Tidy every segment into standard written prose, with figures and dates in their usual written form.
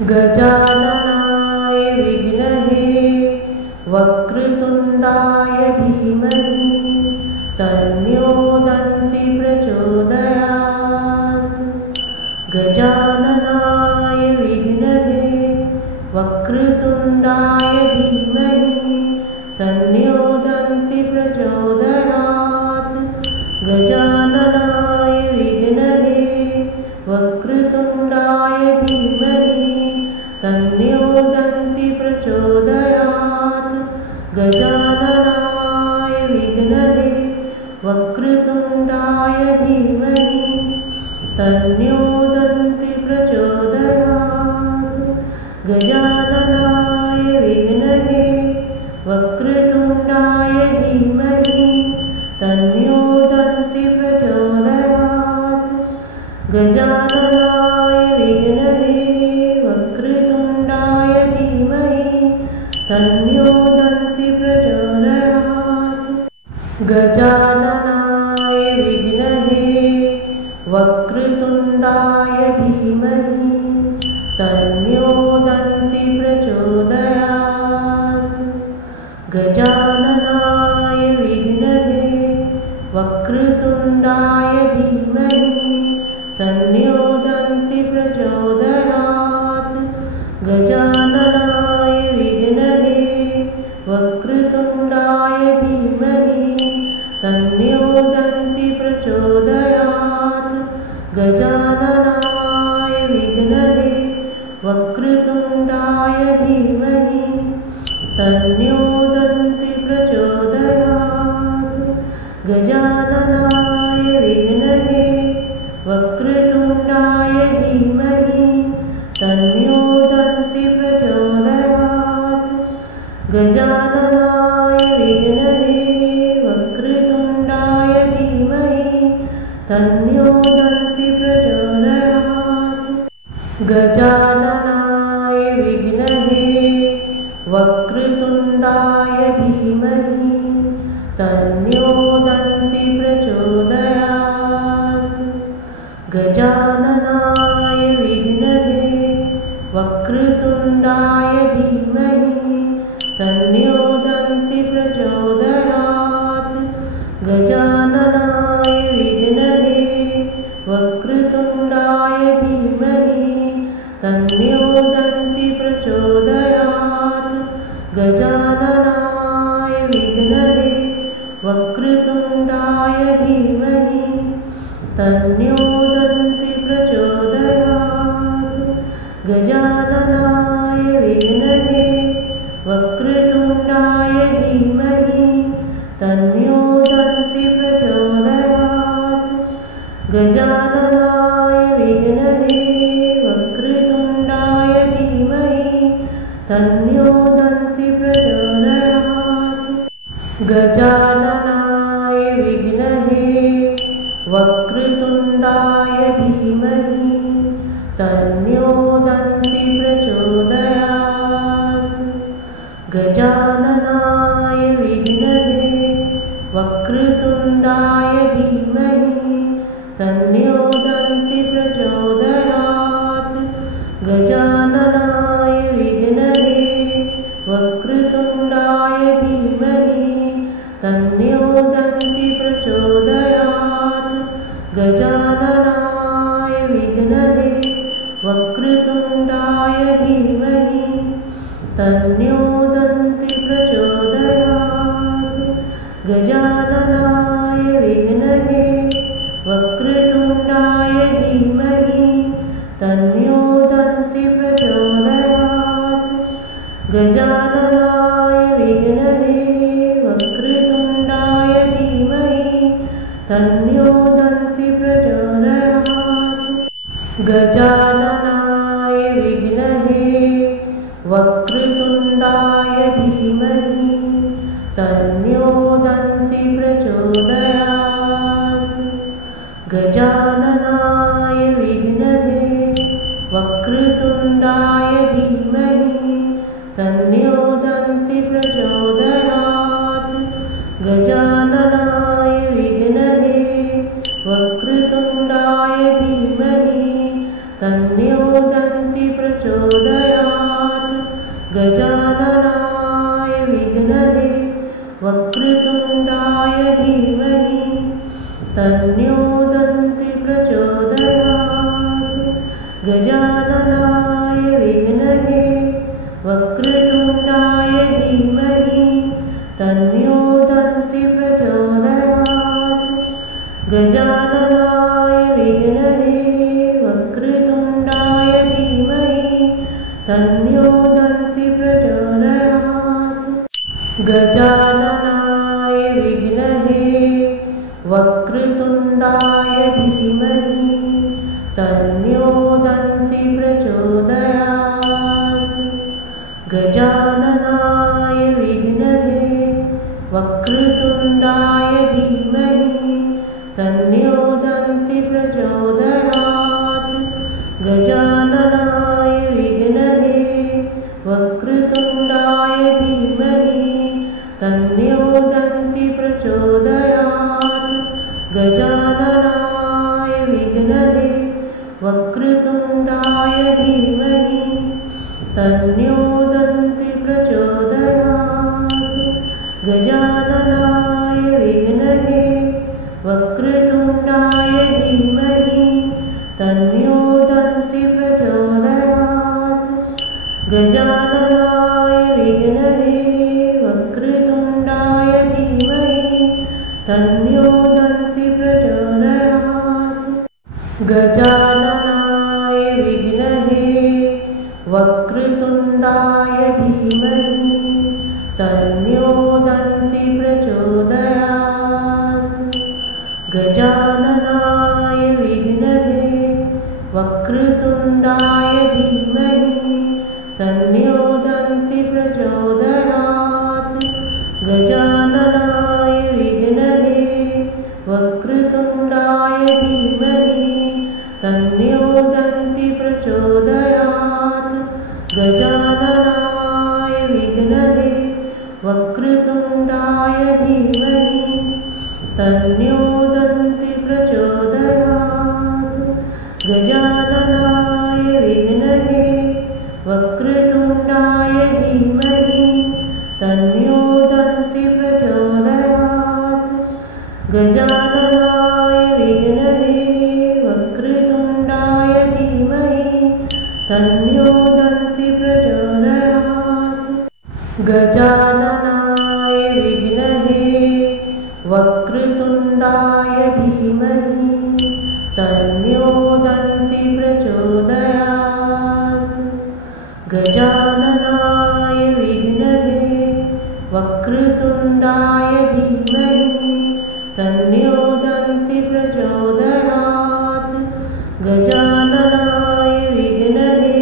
गजाननाय विद्महे वक्रतुण्डाय धीमहि तन्नो दन्ति प्रचोदयात्। गजाननाय विद्महे वक्रतुण्डाय धीमहि तन्नो दन्ति प्रचोदयात्। गजाननाय विद्महे वक्रतुण्डाय धीमहि तन्नो दन्ति प्रचोदयात्। गजाननाय विद्महे वक्रतुण्डाय धीमहि तन्नो दन्ति प्रचोदयात्। गजाननाय विद्महे वक्रतुण्डाय धीमहि तन्नो दन्ति प्रचोदयात्। गजाननाय विद्महे वक्रतुण्डाय धीमहि तन्नो दन्ति प्रचोदयात्। गजाननाय विद्महे वक्रतुण्डाय धीमहि तन्नो दन्ति प्रचोदयात्। गजाननाय विद्महे वक्रतुण्डाय धीमहि तन्नो दन्ति प्रचोदयात्। गजाननाय विद्महे वक्रतुण्डाय धीमहि तन्नो दन्ति प्रचोदयात्। गजाननाय विद्महे वक्रतुण्डाय धीमहि तन्नो दन्ति प्रचोदयात्। गजाननाय विद्महे वक्रतुण्डाय धीमहि तन्नो दन्ति प्रचोदयात्। गजाननाय विद्महे वक्रतुण्डाय धीमहि तन्नो दन्ति प्रचोदयात्। गजाननाय विद्महे वक्रतुण्डाय धीमहि तन्नो दन्ति प्रचोदयात्। गजाननाय विद्महे वक्रतुण्डाय धीमहि तन्नो दन्ति प्रचोदयात्। गजाननाय विद्महे वक्रतुण्डाय धीमहि तन्नो दन्ति प्रचोदयात्। गजाननाय विद्महे वक्रतुण्डाय धीमहि तन्नो दन्ति प्रचोदयात्। गजाननाय विद्महे वक्रतुण्डाय धीमहि तन्नो दन्ति प्रचोदयात्। गजाननाय विद्महे वक्रतुण्डाय धीमहि तन्नो दन्ति प्रचोदयात्। गजाननाय विद्महे वक्रतुण्डाय धीमहि तन्नो दन्ति प्रचोदयात्। गजाननाय विद्महे वक्रतुण्डाय धीमहि तन्नो दन्ति प्रचोदयात्। गजाननाय विद्महे वक्रतुण्डाय धीमहि तन्नो दन्ति प्रचोदयात्। गजाननाय विद्महे वक्रतुण्डाय धीमहि तन्नो दन्ति प्रचोदयात्। गजाननाय विद्महे वक्रतुण्डाय धीमहि तन्नो दन्ति प्रचोदयात्। गजाननाय विद्महे वक्रतुण्डाय धीमहि तन्नो दन्ति प्रचोदयात्। गजाननाय विद्महे वक्रतुण्डाय धीमहि तन्नो दन्ति प्रचोदयात्। गजाननाय विद्महे वक्रतुण्डाय धीमहि तन्नो दन्ति प्रचोदयात्। गजाननाय विद्महे वक्रतुण्डाय धीमहि तन्नो दन्ति प्रचोदयात्। प्रचोदयात् गजाननाय विघ्नहे वक्रतुण्डाय धीमहि तन्नो दन्ति प्रचोदयात् गजाननाय विघ्नहे वक्रतुण्डाय धीमहि तन्नो दन्ति प्रचोदयात् गजाननाय विघ्नहे वक्रतुण्डाय धीमहि तन्नो दन्ति प्रचोदयात् गजाननाय विघ्नहे वक्रतुण्डाय धीमहि तन्नो दन्ति प्रचोदयात् गजाननाय विघ्नहे वक्रतुण्डाय धीमहि तन्नो दन्ति प्रचोदयात् गजाननाय विघ्नहे वक्रतुण्डाय धीमहि तन्नो दन्ति प्रचोदयात् गजाननाय विघ्नहे वक्रतुण्डाय धीमहि तन्नो दन्ति प्रचोदयात् गजाननाय विघ्नहे वक्रतुण्डाय धीमहि तन्नो दन्ति प्रचोदयात् गजाननाय विघ्नहे वक्रतुण्डाय धीमहि तन्नो दन्ति प्रचोदयात् गजाननाय विघ्नहे वक्रतुण्डाय धीमहि तन्नो दन्ति प्रचोदयात् गजाननाय विघ्नहे वक्रतुण्डाय धीमहि तन्नो दन्ति प्रचोदयात् गजाननाय विघ्नहे वक्रतुण्डाय धीमहि तन्नो दन्ति प्रचोदयात् गजाननाय विघ्नहे वक्रतुण्डाय धीमहि तन्नो दन्ति प्रचोदयात् गजाननाय विघ्नहे वक्रतुण्डाय धीमहि तन्नो दन्ति प्रचोदयात् गजाननाय विघ्नहे वक्रतुण्डाय धीमहि तन्नो दन्ति प्रचोदयात् गजाननाय विघ्नहे वक्रतुण्डाय धीमहि तन्नो दन्ति प्रचोदयात् गजाननाय विघ्नहे वक्रतुण्डाय धीमहि तन्नो दन्ति प्रचोदयात् गजाननाय विघ्नहे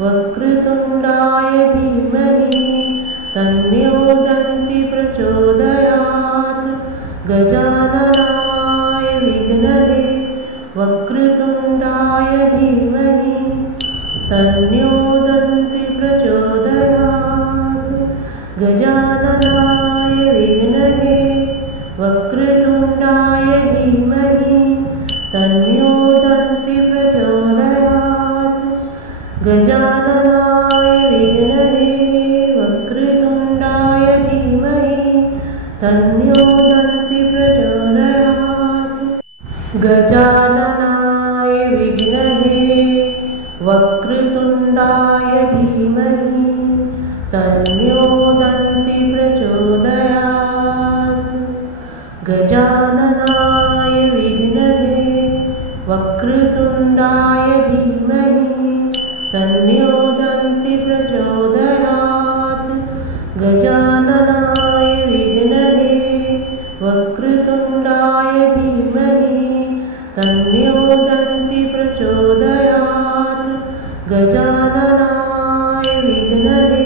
वक्रतुण्डाय धीमहि तन्नो दन्ति प्रचोदयात् गजाननाय विघ्नहे वक्रतुण्डाय धीमहि तन्नो दन्ति प्रचोदयात् गजाननाय विघ्नहे वक्रतुण्डाय धीमहि तन्नो दन्ति प्रचोदयात् गजाननाय विघ्नहे वक्रतुण्डाय धीमहि तन्नो दन्ति प्रचोदयात् गजाननाय विघ्नहे वक्रतुण्डाय धीमहि तन्नो दन्ति प्रचोदयात् गजाननाय विघ्नहे वक्रतुण्डाय धीमहि तन्नो दन्ति प्रचोदयात् गजाननाय विघ्नहे वक्रतुण्डाय धीमहि तन्नो दन्ति प्रचोदयात् गजाननाय विघ्नहे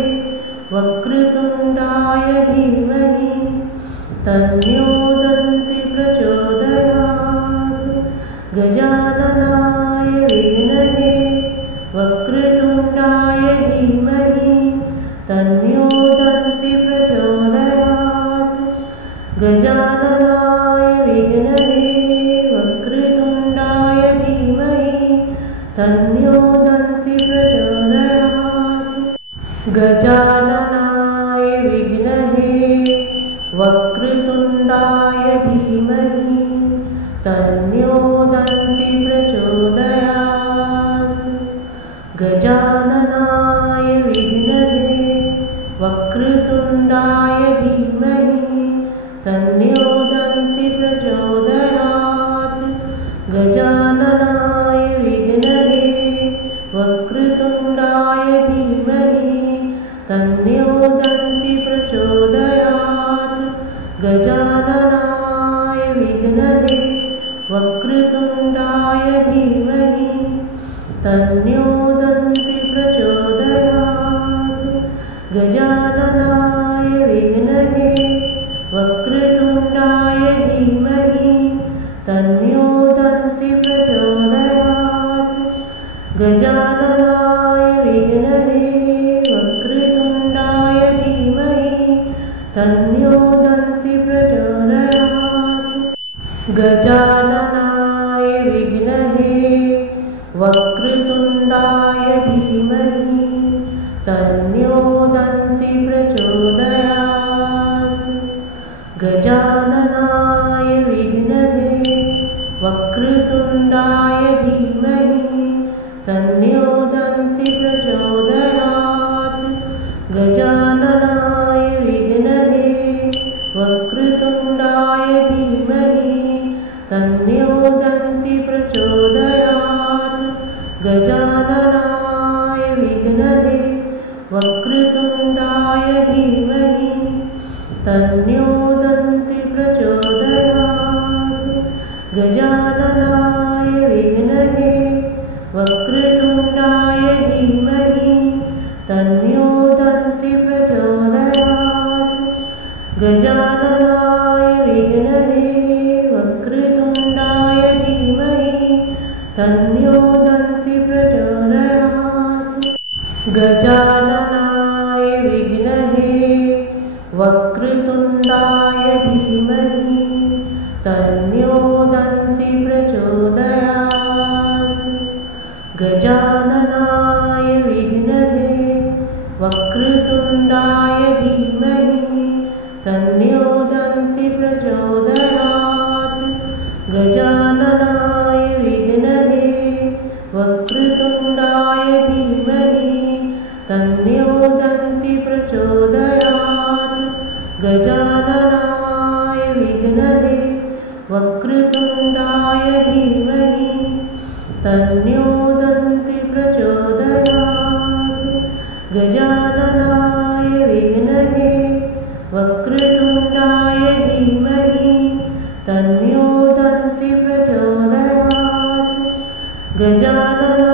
वक्रतुण्डाय धीमहि तन्नो दन्ति प्रचोदयात् गजाननाय विघ्नहे वक्रतुण्डाय धीमहि तन्नो दन्ति प्रचोदयात् गजाननाय विघ्नहे वक्रतुण्डाय धीमहि तन्नो दन्ति प्रचोदयात् गजाननाय विद्महे वक्रतुण्डाय धीमहि तन्नो दन्ति प्रचोदयात्। गजाननाय विद्महे वक्रतुण्डाय धीमहि तन्नो दन्ति प्रचोदयात्। गजाननाय विद्महे वक्रतुण्डाय धीमहि तन्नो दन्ति प्रचोदयात्। गजाननाय विद्महे वक्रतुण्डाय धीमहि तन्नो दन्ति प्रचोदयात्। गजाननाय विद्महे वक्रतुण्डाय धीमहि तन्नो दन्ति प्रचोदयात्। गजाननाय विद्महे वक्रतुण्डाय धीमहि तन्नो दन्ति प्रचोदयात्। गजाननाय विद्महे वक्रतुण्डाय धीमहि तन्नो दन्ति प्रचोदयात्। गजाननाय विद्महे वक्रतुण्डाय धीमहि तन्नो दन्ति प्रचोदयात्। गजाननाय विद्महे वक्रतुण्डाय धीमहि तन्नो दन्ति प्रचोदयात्। गजाननाय विद्महे वक्रतुण्डाय धीमहि तन्नो दन्ति प्रचोदयात्। गजाननाय विद्महे वक्रतुण्डाय धीमहि तन्नो दन्ति प्रचोदयात्। गजाननाय विद्महे वक्रतुण्डाय धीमहि तन्नो दन्ति प्रचोदयात्। गजाननाय विद्महे वक्रतुण्डाय धीमहि तन्नो दन्ति प्रचोदयात्। गजाननाय विद्महे वक्रतुण्डाय धीमहि तन्नो दन्ति प्रचोदयात्। गजाननाय विद्महे वक्रतुण्डाय धीमहि तन्नो दन्ति प्रचोदयात्। गजाननाय विद्महे वक्रतुण्डाय धीमहि तन्नो दन्ति प्रचोदयात्। गजाननाय विद्महे वक्रतुण्डाय धीमहि तन्नो दन्ति प्रचोदयात्। गजाननाय